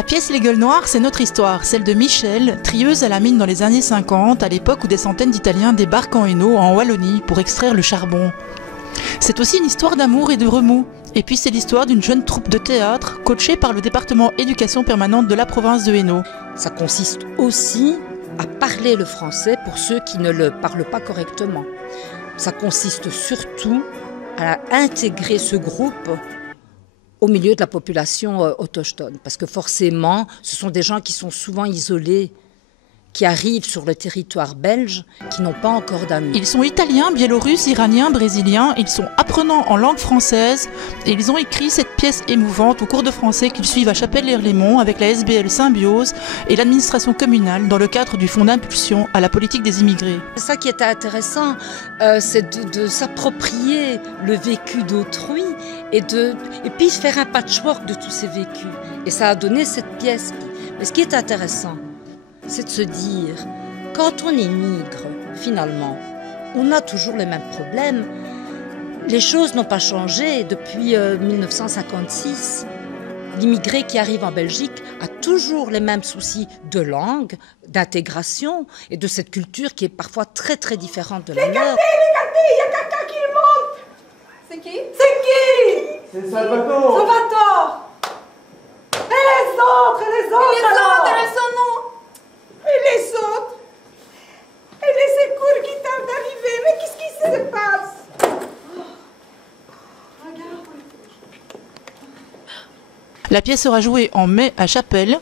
La pièce Les Gueules Noires, c'est notre histoire, celle de Michel, trieuse à la mine dans les années 50, à l'époque où des centaines d'Italiens débarquent en Hainaut, en Wallonie, pour extraire le charbon. C'est aussi une histoire d'amour et de remous. Et puis c'est l'histoire d'une jeune troupe de théâtre, coachée par le département éducation permanente de la province de Hainaut. Ça consiste aussi à parler le français pour ceux qui ne le parlent pas correctement. Ça consiste surtout à intégrer ce groupe au milieu de la population autochtone. Parce que forcément, ce sont des gens qui sont souvent isolés, qui arrivent sur le territoire belge, qui n'ont pas encore d'amis. Ils sont italiens, biélorusses, iraniens, brésiliens, ils sont apprenants en langue française et ils ont écrit cette pièce émouvante au cours de français qu'ils suivent à Chapelle-l'Irlémont avec la SBL Symbiose et l'administration communale dans le cadre du fonds d'impulsion à la politique des immigrés. C'est ça qui était intéressant, c'est de s'approprier le vécu d'autrui et puis faire un patchwork de tous ces vécus. Et ça a donné cette pièce. Mais ce qui est intéressant, c'est de se dire, quand on émigre, finalement, on a toujours les mêmes problèmes. Les choses n'ont pas changé depuis 1956. L'immigré qui arrive en Belgique a toujours les mêmes soucis de langue, d'intégration et de cette culture qui est parfois très très différente de la leur. Regardez, il y a quelqu'un qui monte. C'est qui? C'est qui? C'est Salvatore. Salvatore. Et les autres, elles sont non. Et les autres? Et les secours qui tardent d'arriver. Mais qu'est-ce qui se passe? La pièce sera jouée en mai à Chapelle